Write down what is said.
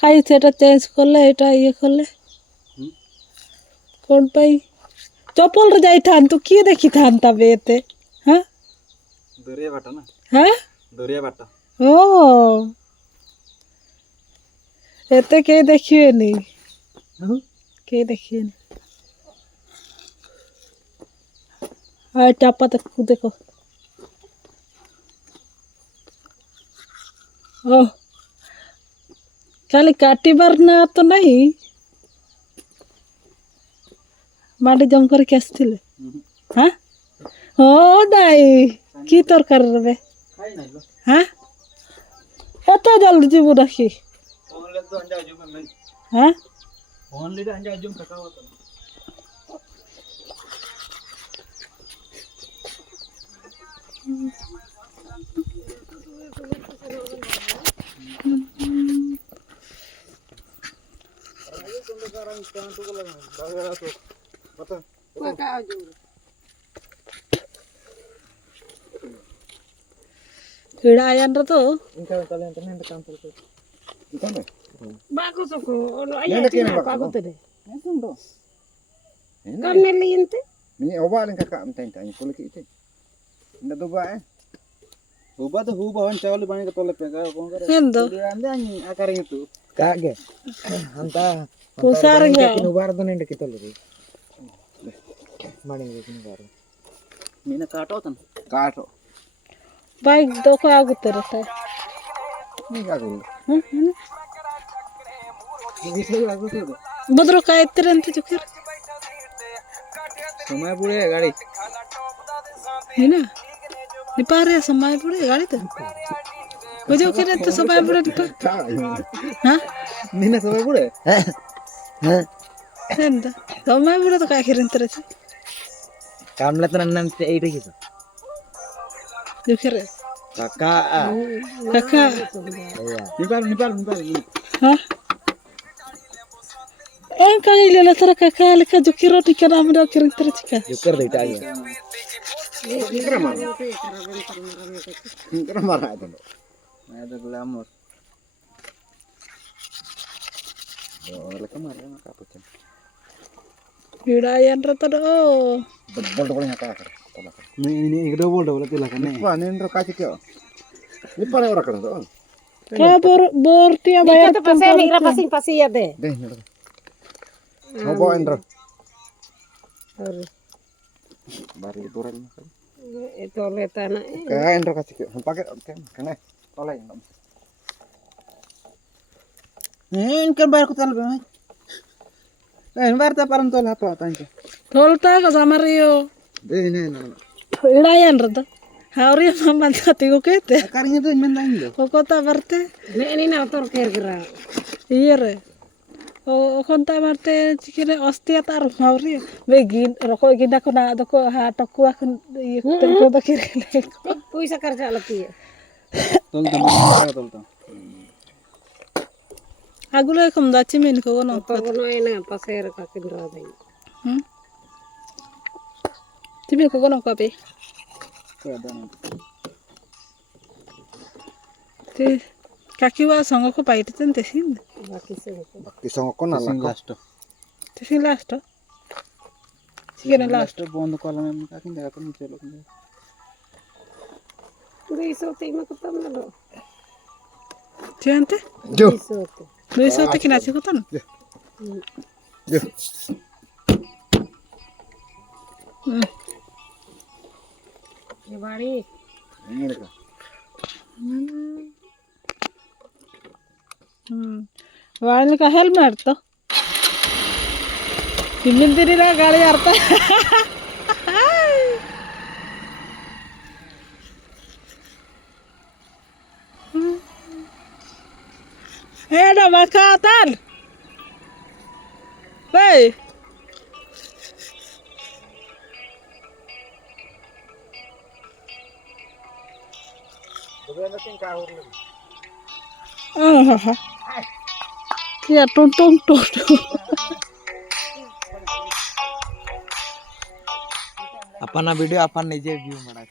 কাই সেটা চেঞ্জ করলে এটা ইয়ে করলে কোন পাই চপল রে যাইথান্তু কি দেখিথান্তা বেতে হ্যাঁ দরিয়া বাটা না হ্যাঁ দরিয়া বাটা ও এতে কে দেখিবেনি কে দেখিবেনি আর চাপা দেখো দেখো ओ खाली काटिबार ना तो नहीं माटी जम कर के आसथिले हाँ हो दाई की तरकारी रे हाँ एत जल्दी जीवु रखी हाँ कीड़ा आया ना तो bago sa ko ano ay bago to de karne linte ini oba len kakak mentain tanya kulit itu ndak doba oba tuh hu bawan cawli bani ke tole pega kon kare Endo ande ani akar itu kage anta pusar enggak kinu bar to nende kitole re mani kinu bar mina kato tan kato bike दो को आगु तेरे से ini kago ini sih lagu tuh बदरो का इतरे अंत Zucker समय पूरे गाड़ी है ना निपारे समय पूरे गाड़ी तो वो जो करे तो समय पूरे निपा हाँ mina समय पूरे ಎಂತ समय पूरे तो का करे तेरे से kamla to nan te ite kiso Zucker kakak kakak iya nipal हाँ kali ले तेरे kakak लेकर जुकर रोटी के नाम रे करे तेरे चिका juker de ita ya kira marah itu ada glamour oleh kemarin apa pun कीड़ा आया ना तो double ngakak ini double tilah kan nih wah ini kasih kyo ini paling orang kan tuh क्या बोर तिया bayar to pase migra pasing pasiya de deh mau bawa Endro bari duran ito leta na kayak Endro kasih kyo pakai kan tolong ini kan bayar kutal bang bayar tak param tol apa tanya तोलता का समारियो ini कीड़ा आया ना तो हावरी मामा जाती को कहते akarnya tuh main lain loh वो कोता बरते ne ni na tor ker gra iya re o konta marte cikire ostia tar hauri begin roko ginda ko na do ko ha to ko akun ko do kire puisa karja lati tol agule kom dachi min ko no to no ena paser ka kindra dai timin ko no ko be te kakiwa songo ko paite ten tesin baki se bakti songok ko na last tesin last cikire last বন্ধ করলাম আমি কাকিন দেখা তো নিচে লোক puri so te ma ko tam na tiante jo so te luiso te kinachi ko tan jo ye bari ini देखो वाले का हेलमेट तो किमिन दिरी ना गाड़ी आरता ना makatan Wey Kia tonton apana video apan nije view mana